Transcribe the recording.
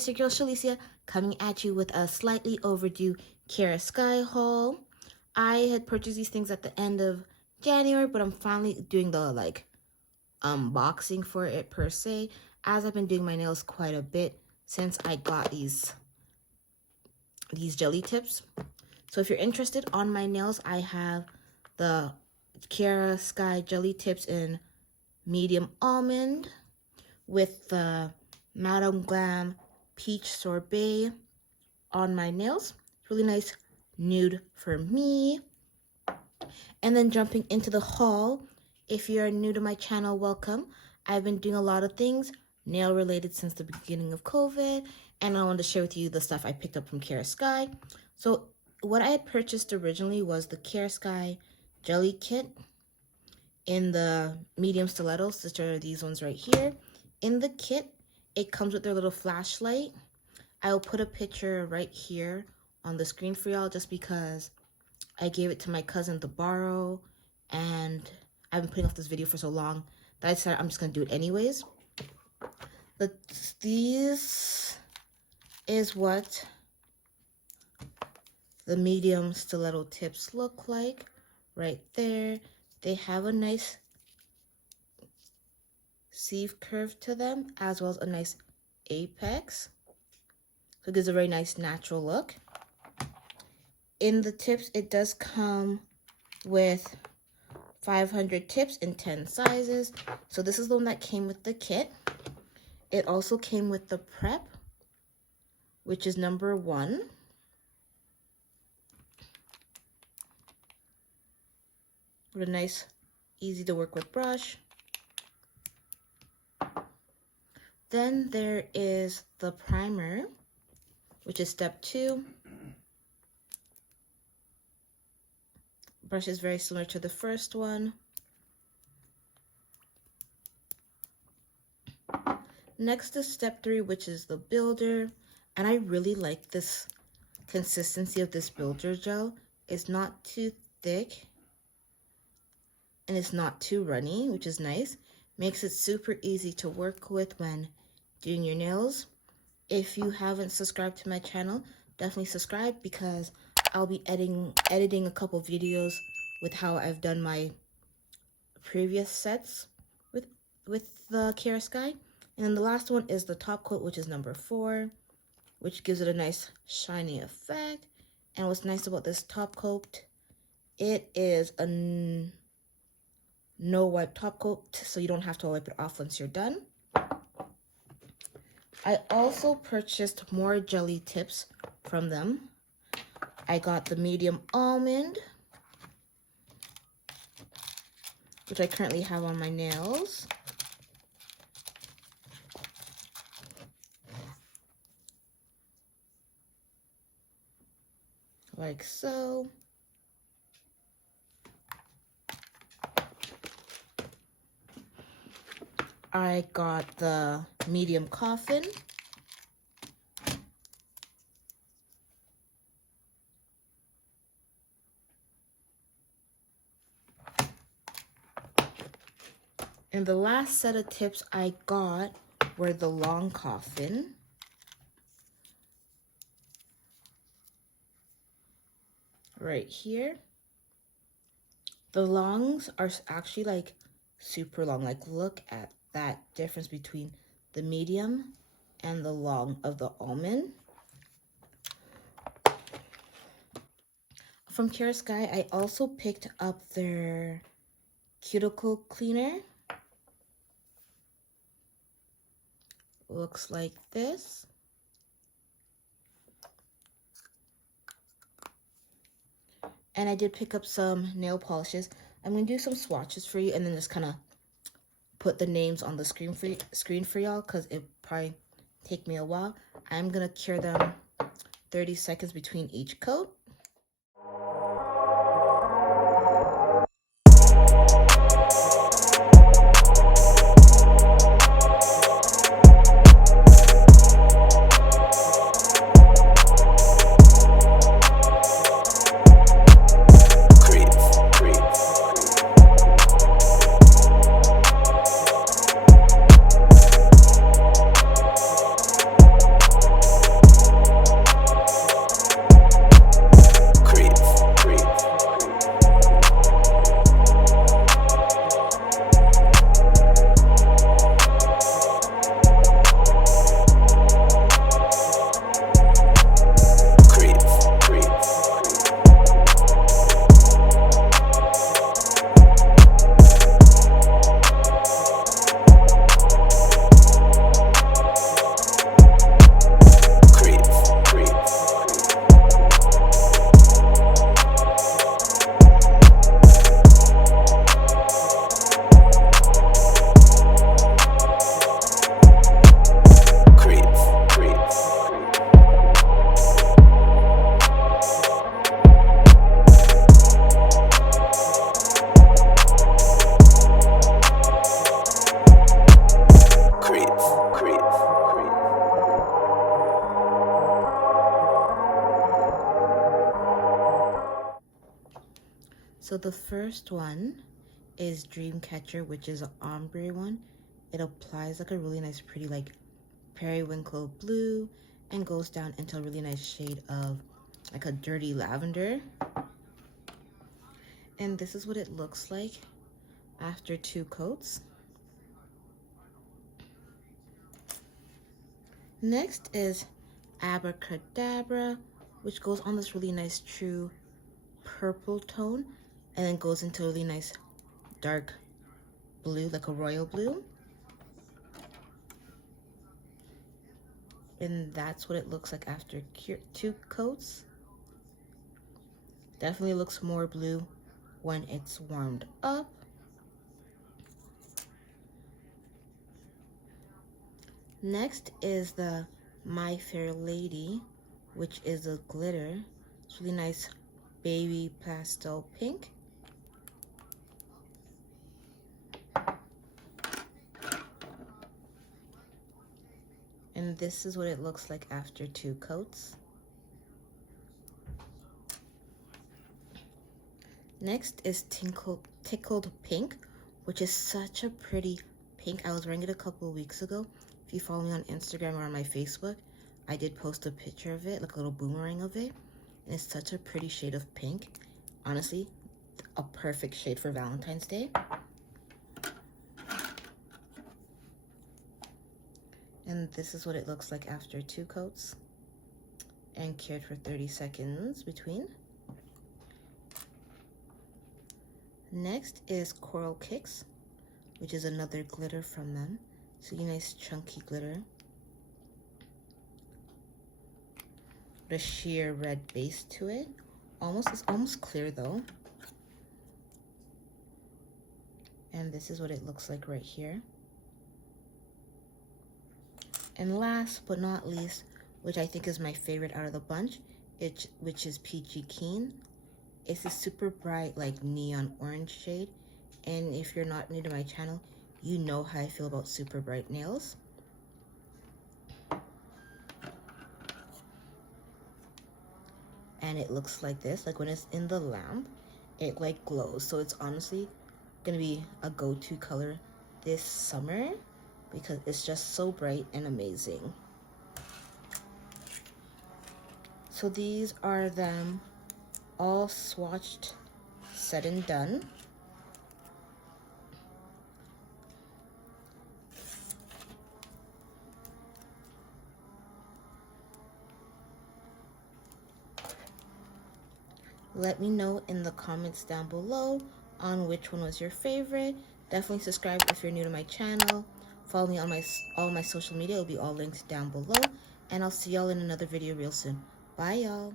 it's your girl Shalicia coming at you with a slightly overdue Kiara Sky haul. I had purchased these things at the end of January, but I'm finally doing the unboxing for it per se, as I've been doing my nails quite a bit since I got these jelly tips. So if you're interested on my nails, I have the Kiara Sky jelly tips in medium almond with the Madame Glam peach sorbet on my nails. Really nice nude for me. And then jumping into the haul, if you're new to my channel, welcome. I've been doing a lot of things nail related since the beginning of COVID, and I wanted to share with you the stuff I picked up from Kiara Sky. So what I had purchased originally was the Kiara Sky jelly kit in the medium stilettos, which are these ones right here. In the kit, it comes with their little flashlight. I'll put a picture right here on the screen for y'all just because I gave it to my cousin to borrow, and I've been putting off this video for so long that I decided I'm just going to do it anyways. These is what the medium stiletto tips look like right there. They have a nice sieve curve to them, as well as a nice apex. So it gives a very nice natural look. In the tips, it does come with 500 tips in 10 sizes. So this is the one that came with the kit. It also came with the prep, which is number 1. With a nice, easy to work with brush. Then there is the primer, which is step 2. Brush is very similar to the first one. Next is step 3, which is the builder. And I really like this consistency of this builder gel. It's not too thick and it's not too runny, which is nice. Makes it super easy to work with when doing your nails. If you haven't subscribed to my channel, definitely subscribe because I'll be editing a couple videos with how I've done my previous sets with the Kiara Sky. And then the last one is the top coat, which is number 4, which gives it a nice shiny effect. And what's nice about this top coat, it is a no wipe top coat, so you don't have to wipe it off once you're done. I also purchased more jelly tips from them. I got the medium almond, which I currently have on my nails. Like so. I got the medium coffin. And the last set of tips I got were the long coffin. Right here. The longs are actually like super long. Like look at that difference between the medium and the long of the almond. From Kiara Sky, I also picked up their Cuticle Cleaner. Looks like this. And I did pick up some nail polishes. I'm going to do some swatches for you and then just kind of put the names on the screen for y'all because it probably take me a while. I'm going to cure them 30 seconds between each coat. So the first one is Dreamcatcher, which is an ombre one. It applies like a really nice, pretty like periwinkle blue and goes down into a really nice shade of like a dirty lavender. And this is what it looks like after 2 coats. Next is Abracadabra, which goes on this really nice true purple tone and then goes into a really nice dark blue, like a royal blue. And that's what it looks like after 2 coats. Definitely looks more blue when it's warmed up. Next is the My Fair Lady, which is a glitter. It's really nice baby pastel pink. And this is what it looks like after 2 coats. Next is Tickled Pink, which is such a pretty pink. I was wearing it a couple of weeks ago. If you follow me on Instagram or on my Facebook, I did post a picture of it, like a little boomerang of it. And it's such a pretty shade of pink. Honestly, a perfect shade for Valentine's Day. And this is what it looks like after 2 coats and cured for 30 seconds between. Next is Coral Kicks, which is another glitter from them. It's a nice chunky glitter with a sheer red base to it. It's almost clear though. And this is what it looks like right here. And last but not least, which I think is my favorite out of the bunch, which is Peachy Keen. It's a super bright, like neon orange shade. And if you're not new to my channel, you know how I feel about super bright nails. And it looks like this, like when it's in the lamp, it like glows. So it's honestly gonna be a go-to color this summer because it's just so bright and amazing. So these are them all swatched, said and done. Let me know in the comments down below on which one was your favorite. Definitely subscribe if you're new to my channel. Follow me on all my social media. It'll be all linked down below. And I'll see y'all in another video real soon. Bye, y'all.